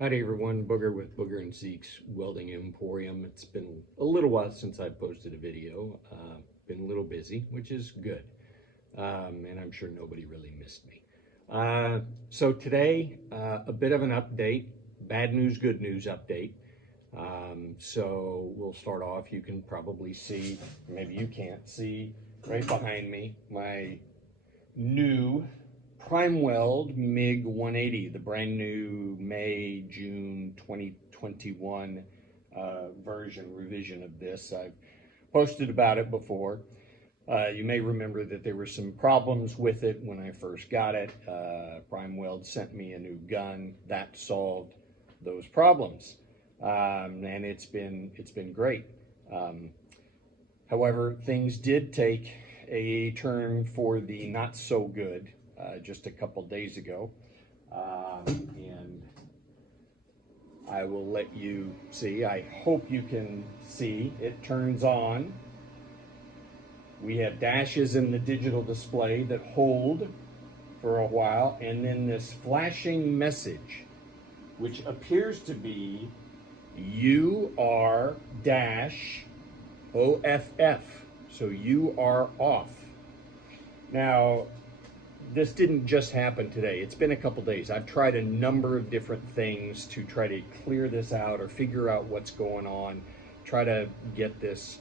Howdy everyone, Booger with Booger and Zeke's Welding Emporium. It's been a little while since I posted a video. Been a little busy, which is good. And I'm sure nobody really missed me. So today, a bit of an update, bad news, good news update. So we'll start off. You can probably see, maybe you can't see, right behind me, my new Primeweld MIG 180, the brand new May, June 2021 revision of this. I've posted about it before. You may remember that there were some problems with it when I first got it. Primeweld sent me a new gun that solved those problems, and it's been great. However, things did take a turn for the not so good just a couple days ago, and I will let you see. I hope you can see. It turns on. We have dashes in the digital display that hold for a while, and then this flashing message, which appears to be UR dash OFF. So you are off. Now, this didn't just happen today. It's been a couple days. I've tried a number of different things to try to clear this out or figure out what's going on, try to get this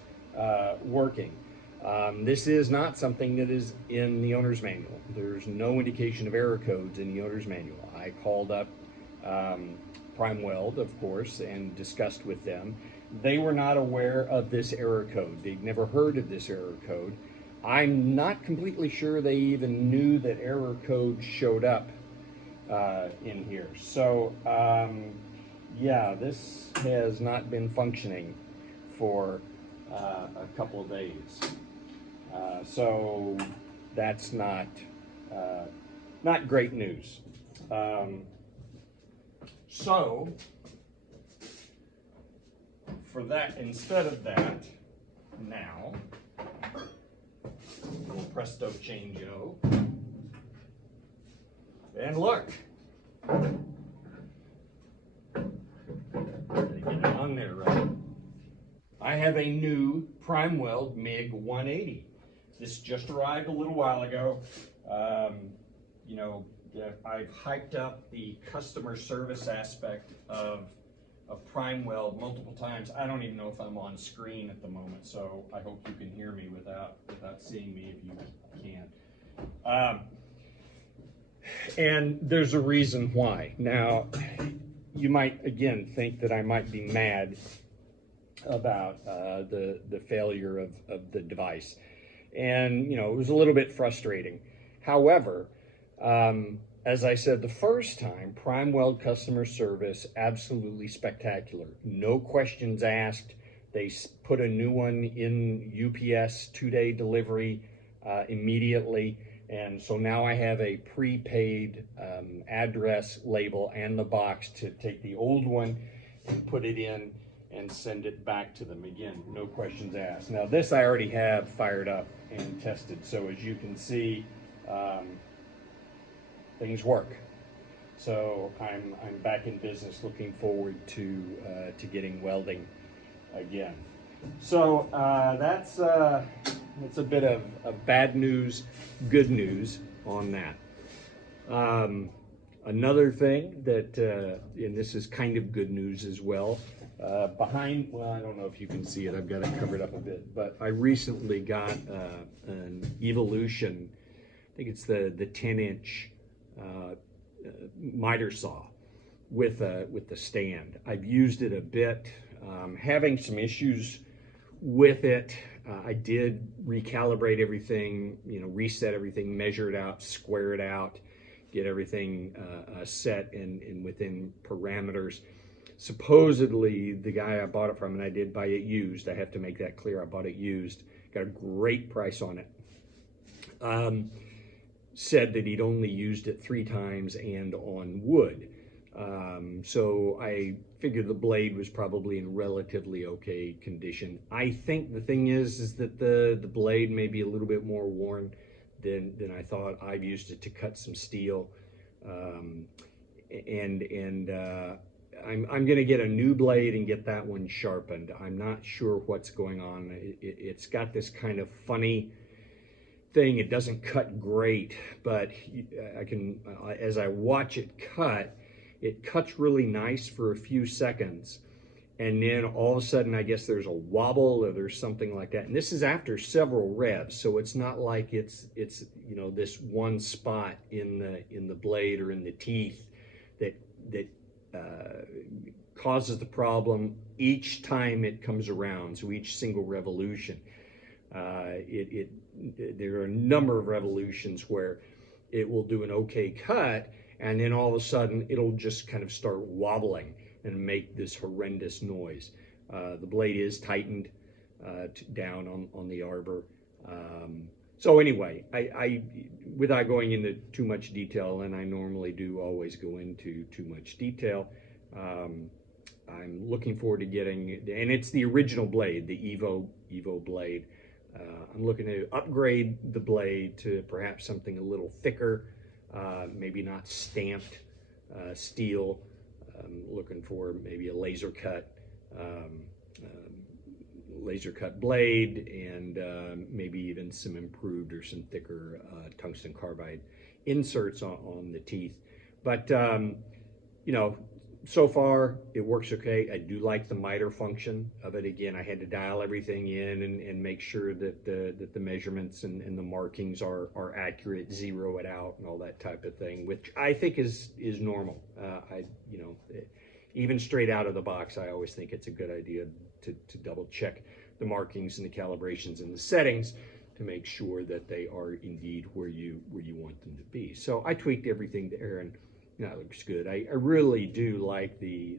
working. This is not something that is in the owner's manual. There's no indication of error codes in the owner's manual. I called up Primeweld, of course, and discussed with them. They were not aware of this error code. They'd never heard of this error code. I'm not completely sure they even knew that error code showed up in here. So, yeah, this has not been functioning for a couple of days. So that's not great news. So for that, instead of that, now we'll presto changeo, and look, get it on there right. I have a new Primeweld MIG 180. This just arrived a little while ago. You know, I've hyped up the customer service aspect of Primeweld multiple times. I don't even know if I'm on screen at the moment, so I hope you can hear me without seeing me if you can. And there's a reason why. Now, you might again think that I might be mad about the failure of the device, and you know, it was a little bit frustrating. However, as I said the first time, Primeweld customer service, absolutely spectacular. No questions asked. They put a new one in UPS 2-day delivery immediately. And so now I have a prepaid address label and the box to take the old one and put it in and send it back to them. Again, no questions asked. Now this I already have fired up and tested. So as you can see, things work. So I'm back in business, looking forward to getting welding again. So that's a bit of bad news, good news on that. Another thing that, and this is kind of good news as well, behind, well, I don't know if you can see it, I've got it covered up a bit, but I recently got an Evolution, I think it's the 10-inch miter saw with the stand. I've used it a bit, having some issues with it. I did recalibrate everything, you know, reset everything, measure it out, square it out, get everything set and within parameters. Supposedly, the guy I bought it from, and I did buy it used, I have to make that clear, I bought it used, got a great price on it. Said that he'd only used it 3 times and on wood. So I figured the blade was probably in relatively okay condition. I think the thing is that the blade may be a little bit more worn than I thought. I've used it to cut some steel, and I'm going to get a new blade and get that one sharpened. I'm not sure what's going on. It's got this kind of funny thing. It doesn't cut great, but I can, as I watch it cuts really nice for a few seconds. And then all of a sudden, I guess there's a wobble or there's something like that. And this is after several revs, so it's not like it's you know, this one spot in the blade or in the teeth that causes the problem each time it comes around. So each single revolution, there are a number of revolutions where it will do an okay cut, and then all of a sudden it'll just kind of start wobbling and make this horrendous noise. The blade is tightened down on the arbor. So anyway, I without going into too much detail, and I normally do always go into too much detail, I'm looking forward to getting, and it's the original blade, the Evo blade. I'm looking to upgrade the blade to perhaps something a little thicker, maybe not stamped steel. I'm looking for maybe a laser cut blade, and maybe even some improved or some thicker tungsten carbide inserts on the teeth. But you know, so far it works okay. I do like the miter function of it. Again, I had to dial everything in and make sure that the measurements and the markings are accurate, zero it out and all that type of thing, which I think is normal. You know, even straight out of the box, I always think it's a good idea to double check the markings and the calibrations and the settings to make sure that they are indeed where you want them to be. So I tweaked everything there, and that looks good. I really do like the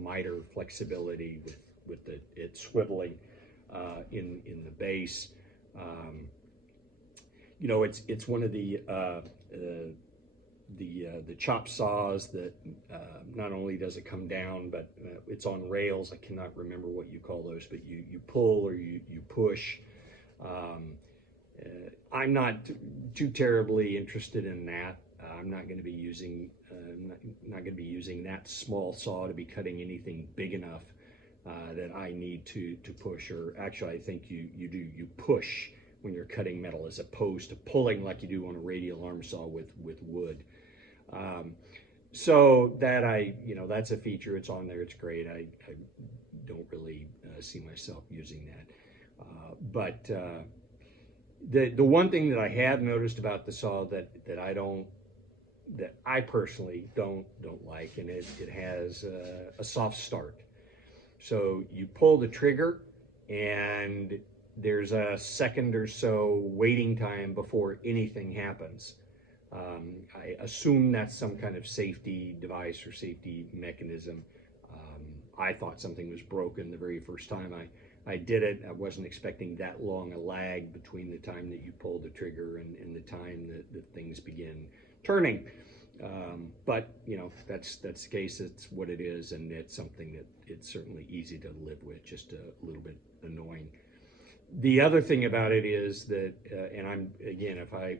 miter flexibility with it swiveling in the base. You know, it's one of the chop saws that not only does it come down, but it's on rails. I cannot remember what you call those, but you pull or you push. I'm not too terribly interested in that. I'm not going to be using not going to be using that small saw to be cutting anything big enough that I need to push. Or actually, I think you push when you're cutting metal as opposed to pulling like you do on a radial arm saw with wood. So that you know, that's a feature. It's on there. It's great. I don't really see myself using that. But the one thing that I have noticed about the saw that I personally don't like, and it has a soft start. So you pull the trigger and there's a second or so waiting time before anything happens. I assume that's some kind of safety device or safety mechanism. I thought something was broken the very first time I did it. I wasn't expecting that long a lag between the time that you pull the trigger and the time that things begin turning. But you know, that's the case. It's what it is, and it's something that it's certainly easy to live with, just a little bit annoying. The other thing about it is that, and I'm, again, if I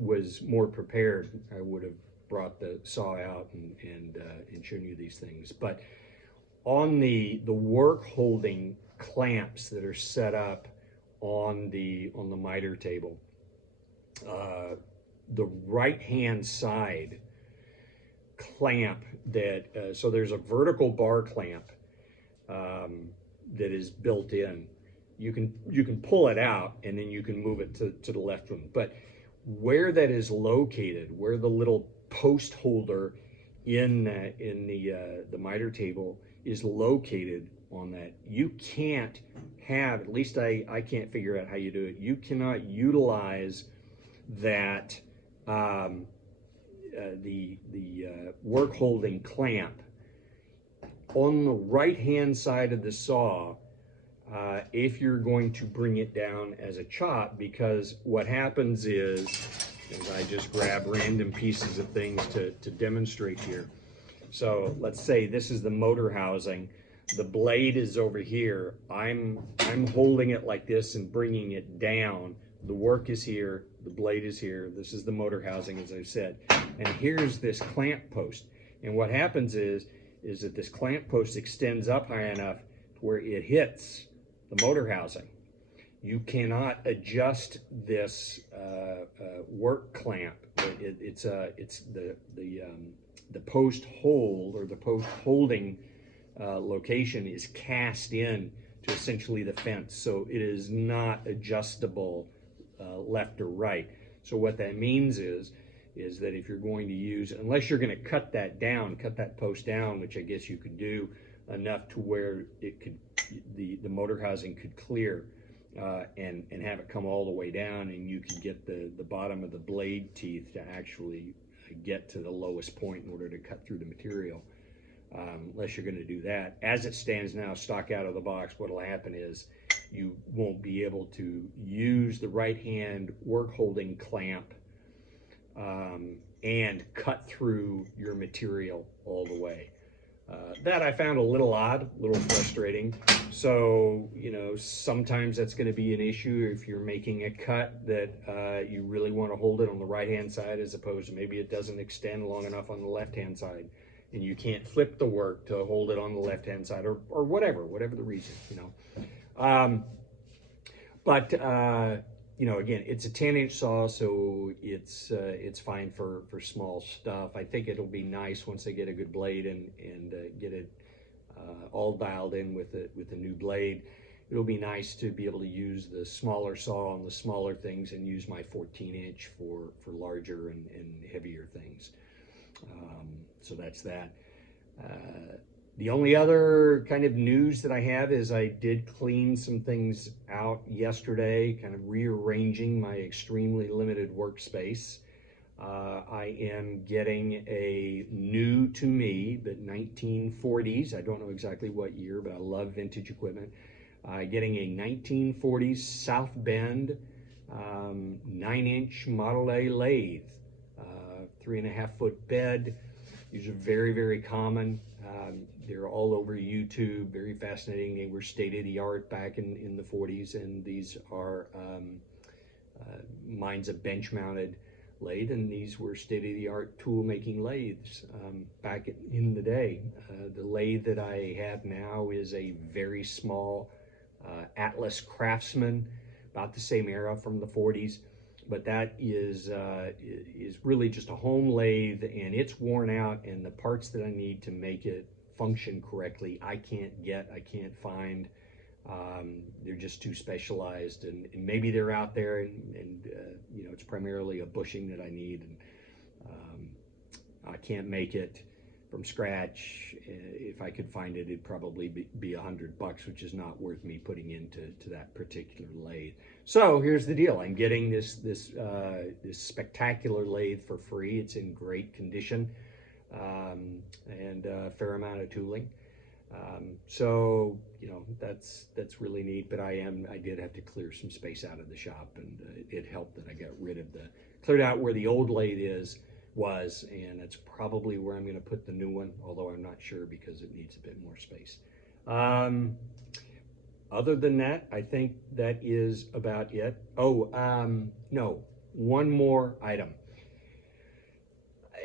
was more prepared, I would have brought the saw out and shown you these things. But on the work holding clamps that are set up on the miter table, the right hand side clamp that so there's a vertical bar clamp that is built in. You can pull it out and then you can move it to the left one. But where that is located, where the little post holder in the miter table is located on that, you can't have, at least I can't figure out how you do it. You cannot utilize that the work holding clamp on the right hand side of the saw if you're going to bring it down as a chop, because what happens is I just grab random pieces of things to demonstrate here. So let's say this is the motor housing. The blade is over here. I'm holding it like this and bringing it down. The work is here. The blade is here. This is the motor housing, as I said. And here's this clamp post. And what happens is is that this clamp post extends up high enough to where it hits the motor housing. You cannot adjust this work clamp. It's the post hold, or the post holding location is cast in to essentially the fence, so it is not adjustable left or right. So what that means is that if you're going to use, unless you're going to cut that post down, which I guess you could do enough to where it could, the motor housing could clear, and have it come all the way down, and you can get the bottom of the blade teeth to actually get to the lowest point in order to cut through the material. Unless you're going to do that. As it stands now, stock out of the box, what will happen is you won't be able to use the right hand work holding clamp and cut through your material all the way. That I found a little odd, a little frustrating. So, you know, sometimes that's going to be an issue if you're making a cut that you really want to hold it on the right hand side, as opposed to maybe it doesn't extend long enough on the left hand side, and you can't flip the work to hold it on the left hand side, or whatever the reason, you know. You know, again, it's a 10-inch saw, so it's fine for small stuff. I think it'll be nice once they get a good blade and get it all dialed in with a new blade. It'll be nice to be able to use the smaller saw on the smaller things and use my 14-inch for larger and heavier things. So that's that. The only other kind of news that I have is I did clean some things out yesterday, kind of rearranging my extremely limited workspace. I am getting a new to me, but 1940s, I don't know exactly what year, but I love vintage equipment. Getting a 1940s South Bend 9-inch Model A lathe, 3.5-foot bed. These are very, very common. They're all over YouTube, very fascinating. They were state-of-the-art back in the 40s, and these are, mine's a bench-mounted lathe, and these were state-of-the-art tool-making lathes back in the day. The lathe that I have now is a very small Atlas Craftsman, about the same era from the 40s. But that is really just a home lathe, and it's worn out, and the parts that I need to make it function correctly, I can't find. They're just too specialized, and maybe they're out there, and you know, it's primarily a bushing that I need, and I can't make it from scratch. If I could find it, it'd probably be $100, which is not worth me putting into that particular lathe. So here's the deal: I'm getting this spectacular lathe for free. It's in great condition, and a fair amount of tooling. So you know, that's really neat. But I did have to clear some space out of the shop, and it helped that I got rid of cleared out where the old lathe was, and that's probably where I'm going to put the new one, although I'm not sure because it needs a bit more space. Other than that, I think that is about it. Oh, no, one more item.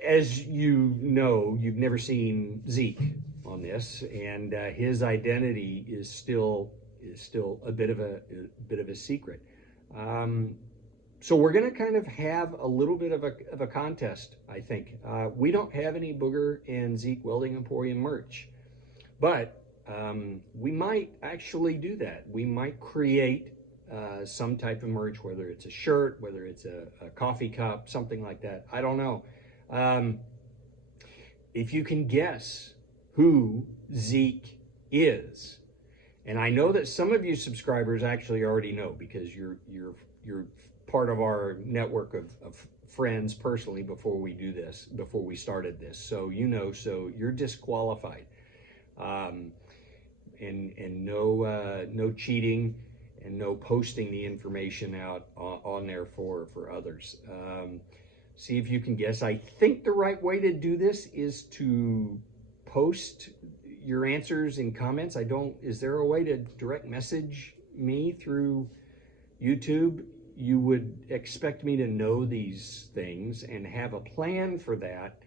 As you know, you've never seen Zeke on this, and his identity is still a bit of a secret. So we're going to kind of have a little bit of a contest, I think. We don't have any Booger and Zeke Welding Emporium merch, but we might actually do that. We might create some type of merch, whether it's a shirt, whether it's a coffee cup, something like that. I don't know. If you can guess who Zeke is, and I know that some of you subscribers actually already know, because you're part of our network of friends personally before we started this. So you know, so you're disqualified. And no cheating, and no posting the information out on there for others. See if you can guess. I think the right way to do this is to post your answers in comments. Is there a way to direct message me through YouTube? You would expect me to know these things and have a plan for that.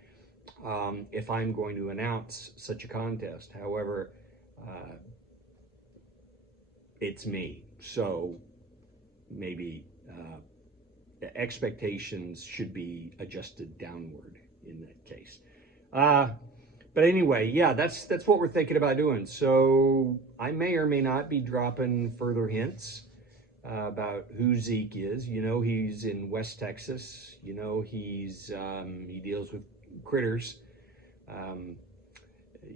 if I'm going to announce such a contest. However, it's me, so maybe the expectations should be adjusted downward in that case. But anyway, yeah, that's what we're thinking about doing. So I may or may not be dropping further hints about who Zeke is. You know, he's in West Texas. You know, he deals with critters.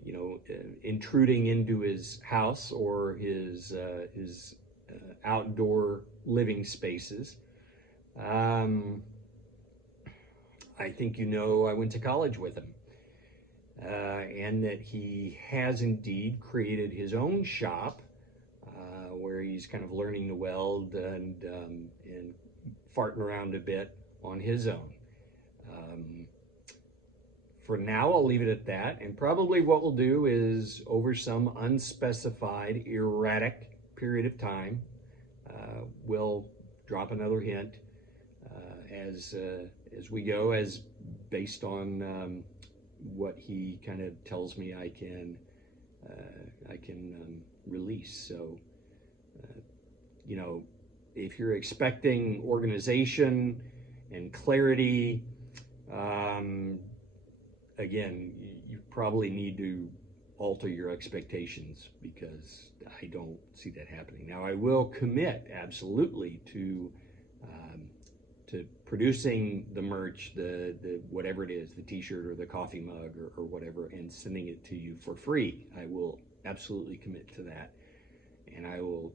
You know, intruding into his house or his outdoor living spaces. I think you know I went to college with him, and that he has indeed created his own shop where he's kind of learning to weld and farting around a bit on his own. For now, I'll leave it at that, and probably what we'll do is, over some unspecified, erratic period of time, we'll drop another hint as we go, as based on what he kind of tells me I can release. So, you know, if you're expecting organization and clarity, again, you probably need to alter your expectations, because I don't see that happening. Now, I will commit absolutely to producing the merch, the whatever it is, the t-shirt or the coffee mug or whatever, and sending it to you for free. I will absolutely commit to that, and I will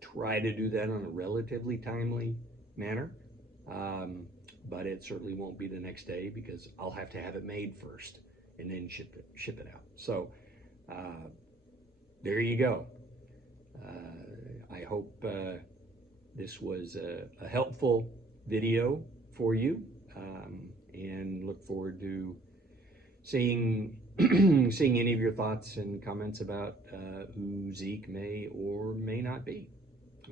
try to do that on a relatively timely manner. But it certainly won't be the next day, because I'll have to have it made first and then ship it out. So there you go. I hope this was a helpful video for you, and look forward to seeing any of your thoughts and comments about who Zeke may or may not be.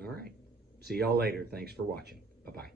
All right. See y'all later. Thanks for watching. Bye-bye.